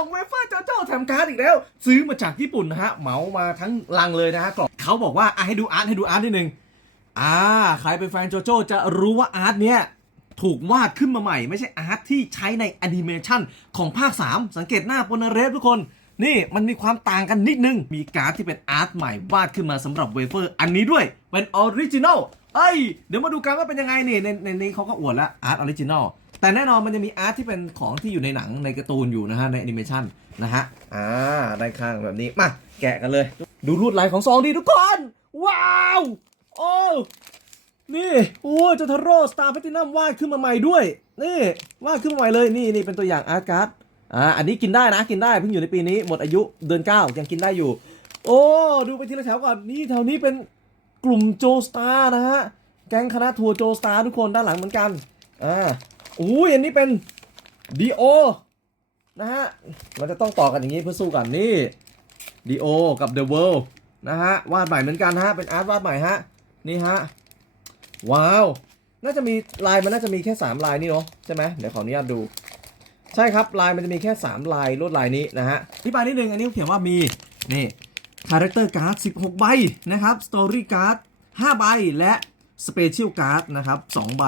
องเวเฟอร์โจโจ้แถมการ์ดอีกแล้ว ซื้อมาจากญี่ปุ่นนะฮะเหมามาทั้งลังเลยนะฮะกล่องเขาบอกว่าอะให้ดูอาร์ตให้ดูอาร์ตนิดนึงอ่าใครเป็นแฟนโจโจ้จะรู้ว่าอาร์ตเนี้ยถูกวาดขึ้นมาใหม่ ไม่ใช่อาร์ตที่ใช้ในแอนิเมชันของภาค 3 สังเกตหน้าโปนาเรฟทุกคนนี่มันมีความต่างกันนิดนึง มีการ์ดที่เป็นอาร์ตใหม่วาดขึ้นมาสำหรับเวเฟอร์อันนี้ด้วย เป็นออริจินอลเอ้ย เดี๋ยวมาดูกันว่าเป็นยังไงนี่ในในนี้เขาก็อวดแล้วอาร์ตออริจินอล แต่แน่นอนมันจะมีอาร์ตที่เป็นของที่อยู่ในหนังในการ์ตูนอยู่นะฮะในแอนิเมชันนะฮะอ่าด้านข้างแบบนี้มาแกะกันเลย ดูลวดลายของซองดีทุกคน ว้าวโอ้นี่โอ้เจ้าทาโร่สตาร์แพตินัมวาดขึ้นมาใหม่ด้วย นี่วาดขึ้นมาใหม่เลยนี่นี่เป็นตัวอย่างอาร์ตการ์ดอ่าอันนี้กินได้นะกินได้เพิ่งอยู่ในปีนี้หมดอายุเดือน9ยังกินได้อยู่ โอ้ดูไปทีละแถวก่อนนี่แถวนี้เป็นกลุ่มโจสตาร์นะฮะแก๊งคณะทัวร์โจสตาร์ทุกคนด้านหลังเหมือนกันอ่า อุ้ยอันนี้เป็นดีโอนะฮะ มันจะต้องต่อกันอย่างนี้เพื่อสู้กันนี่ดีโอกับเดอะเวิลด์นะฮะ วาดใหม่เหมือนกันฮะ เป็นอาร์ตวาดใหม่ฮะ นี่ฮะ ว้าว น่าจะมีลายมันน่าจะมีแค่ 3 ลายนี่เนาะใช่ไหมเดี๋ยวขออนุญาตดู ใช่ครับลายมันจะมีแค่ 3 ลายลวดลายนี้นะฮะที่บายนิดนึงอันนี้เขียนว่ามี นี่คาแรคเตอร์การ์ด16 ใบนะครับสตอรี่การ์ด5ใบและ สเปเชียลการ์ดนะครับ2ใบ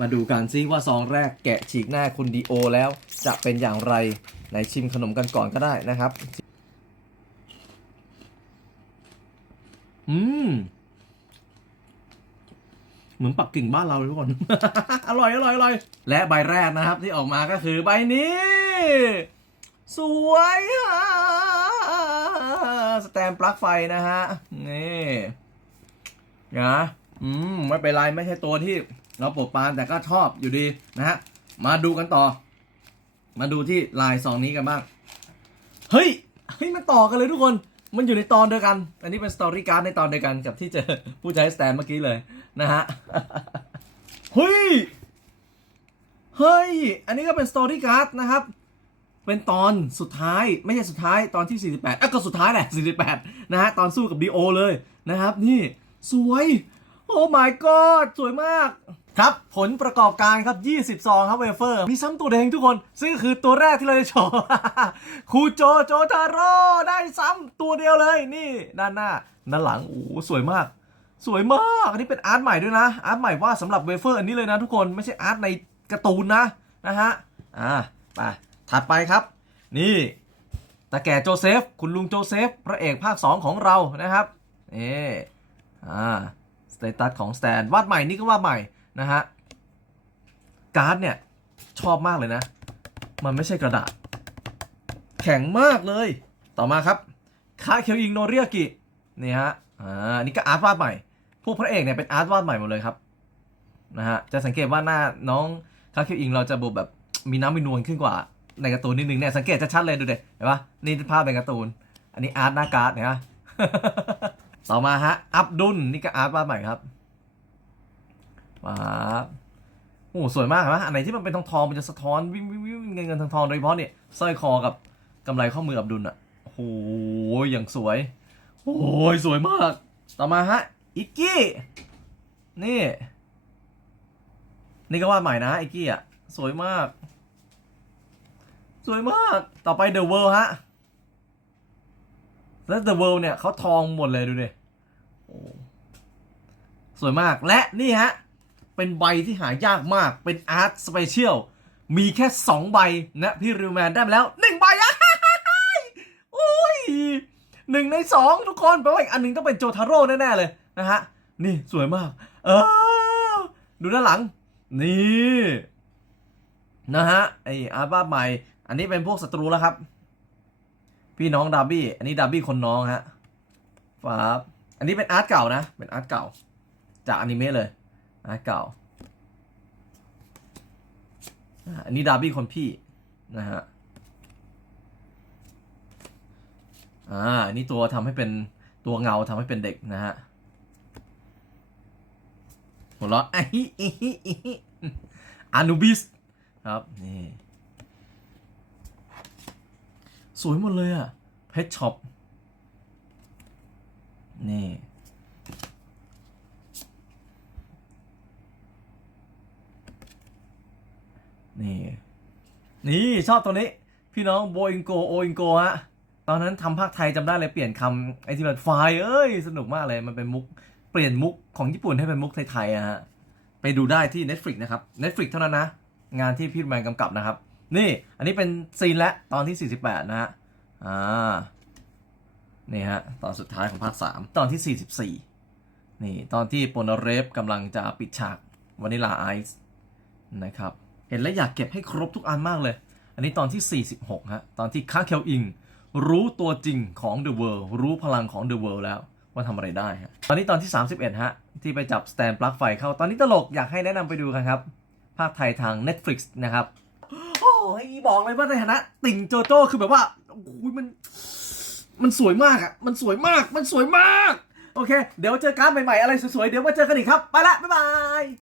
มาดูกันซิว่าซองแรกแกะฉีกหน้าคุณดีโอแล้วจะเป็นอย่างไรไหนชิมขนมกันก่อนก็ได้นะครับ อืม เหมือนปักกิ่งบ้านเราเลยทุกคน อร่อยอร่อยอร่อย และใบแรกนะครับที่ออกมาก็คือใบนี้ สวยอะสแตมปลั๊กไฟนะฮะ นี่นะ อืมไม่เป็นไรไม่ใช่ตัวที่ เราปรดปานแต่ก็ชอบอยู่ดีนะฮะ มาดูกันต่อ มาดูที่ลายซองนี้กันบ้าง เฮ้ยเฮ้ยมันต่อกันเลยทุกคนมันอยู่ในตอนเดียวกัน อันนี้เป็นสตอรี่การ์ดในตอนเดียวกันกับที่เจอผู้ใช้สแตนเมื่อกี้เลยนะฮะเฮ้ยเฮ้ย อันนี้ก็เป็นสตอรี่การ์ดนะครับ เป็นตอนสุดท้ายไม่ใช่สุดท้ายตอนที่ 48อะก็สุดท้ายแหละ 48 นะฮะ ตอนสู้กับดีโอเลยนะครับ นี่สวย โอ้ my god สวยมาก ครับ ผลประกอบการครับ20ซองครับเวเฟอร์ มีซ้ำตัวแดงทุกคน ซึ่งคือตัวแรกที่เราจะโชว์ คูโจโจทาโร่ได้ซ้ำตัวเดียวเลย นี่ ด้านหน้า ด้านหลัง โอ้ สวยมาก สวยมาก อันนี้เป็นอาร์ตใหม่ด้วยนะ อาร์ตใหม่ว่าสำหรับเวเฟอร์อันนี้เลยนะทุกคน ไม่ใช่อาร์ตในการ์ตูนนะ นะฮะ อ่า ไป ถัดไปครับ นี่ตาแก่โจเซฟ คุณลุงโจเซฟ พระเอกภาค 2 ของเรานะครับนี่อ่า สเตตัสของสแตนวาดใหม่นี่ก็วาดใหม่นะฮะการ์ดเนี่ยชอบมากเลยนะ มันไม่ใช่กระดาษ แข็งมากเลย ต่อมาครับคาเคียวอิงโนเรียกินี่ฮะอ่านี่ก็อาร์ตวาดใหม่ พวกพระเอกเนี่ยเป็นอาร์ตวาดใหม่หมดเลยครับนะฮะจะสังเกตว่าหน้าน้องคาเคียวอิงเราจะบบแบบมีน้ำมีนวลขึ้นกว่าในการ์ตูนนิดนึงเนี่ยสังเกตจะชัดเลยดูเด็เห็นปะนี่ภาพในการ์ตูน อันนี้อาร์ตหน้าการ์ดเนี่ยฮะ ต่อมาฮะ อับดุลนี่ก็อาร์ตวาดใหม่ครับมาโอ้สวยมากนไหมอันไหนที่มันเป็นทองทองมันจะสะท้อนวิ่งวิ่งวิ่งเงินเงินทองทองโดยเฉพาะเนี่ยสร้อยคอกับกำไรข้อมืออับดุลอะโอ้โหอย่างสวย โอ้ยสวยมาก ต่อมาฮะอิกกี้นี่ นี่ก็วาดใหม่นะอิกกี้อะสวยมาก สวยมากต่อไป The World ฮะ แล้ว The World เนี่ยเขาทองหมดเลยดูดิโอ้สวยมากและนี่ฮะ เป็นใบที่หายากมากเป็นอาร์ตสเปเชียลมีแค่ 2 ใบนะพี่ริวแมนได้มาแล้ว 1 ใบอะโอ้ยหนึ่งในสองทุกคนแปลว่าอีกอันหนึ่งต้องเป็นโจทาโร่แน่ ๆ เลยนะฮะ นี่สวยมาก เออ ดูด้านหลัง นี่ นะฮะ ไออาร์ตบ้าใหม่ อันนี้เป็นพวกศัตรูแล้วครับ พี่น้องดาร์บี้ อันนี้ดาร์บี้คนน้องฮะฟ้าบอันนี้เป็นอาร์ตเก่านะ เป็นอาร์ตเก่า จากอนิเมะเลย อาร์ตเก่า อันนี้ดาร์บี้คนพี่นะฮะ อ่า อันนี้ตัวทำให้เป็นตัวเงาทำให้เป็นเด็กนะฮะหัวเราะอะฮิอิฮิอิฮิอานูบิส ครับ นี่ สวยหมดเลยอะเพชช็อปนี่นี่ นี่ชอบตัวนี้ พี่น้องโบอิงโกโออิงโกฮะ ตอนนั้นทำภาคไทยจำได้เลยเปลี่ยนคำไอที่มันไฟเอ้ย สนุกมากเลยมันเป็นมุก เปลี่ยนมุกของญี่ปุ่นให้เป็นมุกไทยๆอะฮะ ไปดูได้ที่ Netflix นะครับ Netflix เท่านั้นนะ งานที่พี่แมนกำกับนะครับ นี่อันนี้เป็นซีนและตอนที่ 48 นะฮะ อ่า นี่ฮะ ตอนสุดท้ายของภาค 3 ตอนที่ 44 นี่ ตอนที่โปนเรฟกำลังจะปิดฉากวานิลาไอซ์นะครับ เห็นแล้วอยากเก็บให้ครบทุกอันมากเลย อันนี้ตอนที่ 46 ฮะ ตอนที่คาเคลอิง รู้ตัวจริงของ The World รู้พลังของ The World แล้วว่าทำอะไรได้ฮะ ตอนนี้ตอนที่ 31 ฮะ ที่ไปจับสแตนปลั๊กไฟเข้า ตอนนี้ตลกอยากให้แนะนำไปดูกันครับ ภาคไทยทาง Netflix นะครับ โอ้ยบอกเลยว่าในฐานะ ติ่งโจโจ้คือแบบว่าโอ้ยมัน มันสวยมากอะ มันสวยมาก มันสวยมาก โอเค เดี๋ยวเจอการใหม่ๆอะไรสวยๆ เดี๋ยวมาเจอกันอีกครับ ไปละ บ๊ายบาย